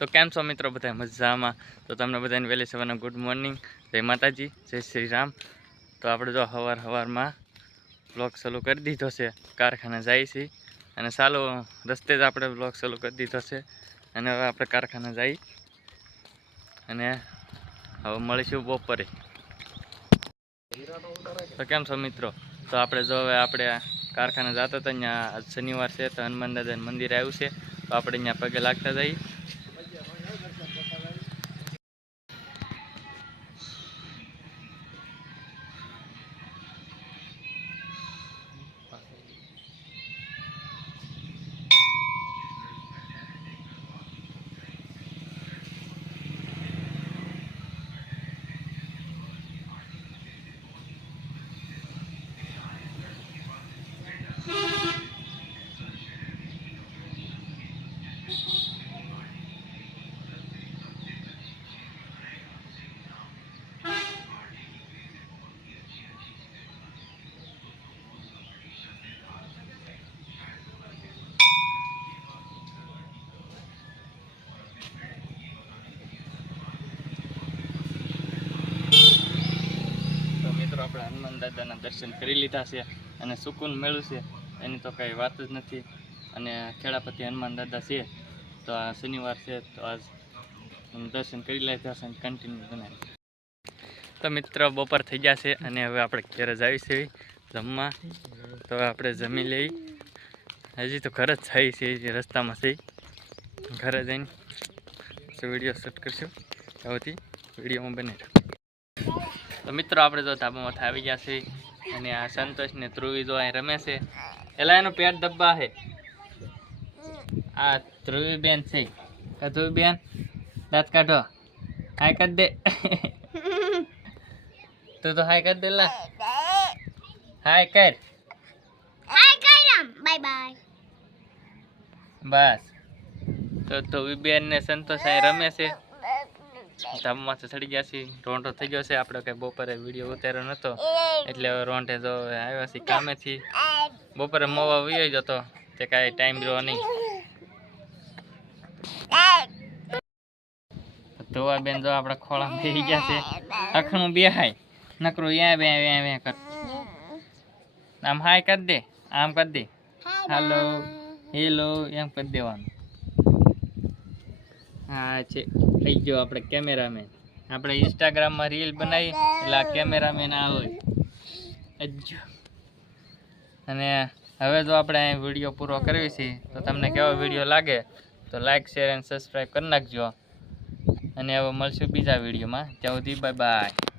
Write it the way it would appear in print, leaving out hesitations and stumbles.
તો કેમ છો મિત્રો બધા મજામાં? તો તમને બધાને વહેલી સવારના ગુડ મોર્નિંગ, જય માતાજી, જય શ્રી રામ। તો આપણે જો સવારમાં બ્લોગ ચાલુ કરી દીધો છે, કારખાને જાય છે અને ચાલો રસ્તે જ આપણે બ્લોગ ચાલુ કરી દીધો છે અને હવે આપણે કારખાને જઈ અને હવે મળીશું બપોરે। તો કેમ છો મિત્રો? તો આપણે જો હવે આપણે કારખાને જતા હતા, ત્યાં શનિવાર છે તો હનુમાન દાદાનું મંદિર આવ્યું છે, તો આપણે ત્યાં પગે લાગતા જઈએ। આપણે હનુમાન દાદાના દર્શન કરી લીધા છે અને સુકૂન મળ્યું છે, એની તો કંઈ વાત જ નથી। અને ખેડાપતિ હનુમાન દાદા છે, તો આ શનિવાર છે તો આજ દર્શન કરી લીધા છે, કન્ટિન્યુ બનાવી। તો મિત્રો બપોર થઈ ગયા છે અને હવે આપણે ઘરે જ આવી છે જમવા, તો આપણે જમી લઈ। હજી તો ઘરે જ થઈ છે, રસ્તામાં છે, ઘરે જઈને વિડીયો શૂટ કરશું, હવેથી વિડીયોમાં બને। તો મિત્રો આપણે જો ધાબામાંથી આવી ગયા છે અને આ સંતોષ ને ધ્રુવી જો અહીં રમે છે, એલા એનો પેટ ડબ્બા છે, આ ધ્રુવી બેન છે, ધ્રુવી બેન દાંત કાઢો, હાય કરી દે, તું તો હાય કરી દે, લા હાય કર, બાય બાય। બસ તો ધ્રુવી બેન ને સંતોષ અહીં રમે છે, ધાબામાંથી ચડી ગયા છે, રોંઢો થઈ ગયો છે, આપણે કઈ બપોરે વિડીયો ઉતાર્યો નતો એટલે હવે રોંઢે જો આવ્યા છે કામેથી, બપોરે મોવા વયો જતો તે કાંઈ ટાઈમ રહ્યો નહીં। ધોવા બેન જો આપણા ખોળા બેસી ગયા છે, અખણું બેહાય નકરું યા બે કર, આમ હાય કરી દે, આમ કરી દે, હાલો હેલો એમ કરી દેવાનું। હા છે, થઈ ગયો આપણે કેમેરામેન, આપણે ઇન્સ્ટાગ્રામમાં રીલ બનાવી એટલે આ કેમેરામેન આવે અજ્જો। અને હવે જો આપણે વિડીયો પૂરો કરવી છે, તો તમને કેવો વિડીયો લાગે તો લાઈક શેર અને સબસ્ક્રાઈબ કરી નાખજો, અને હવે મળશું બીજા વિડીયોમાં, ત્યાં સુધી બાય બાય।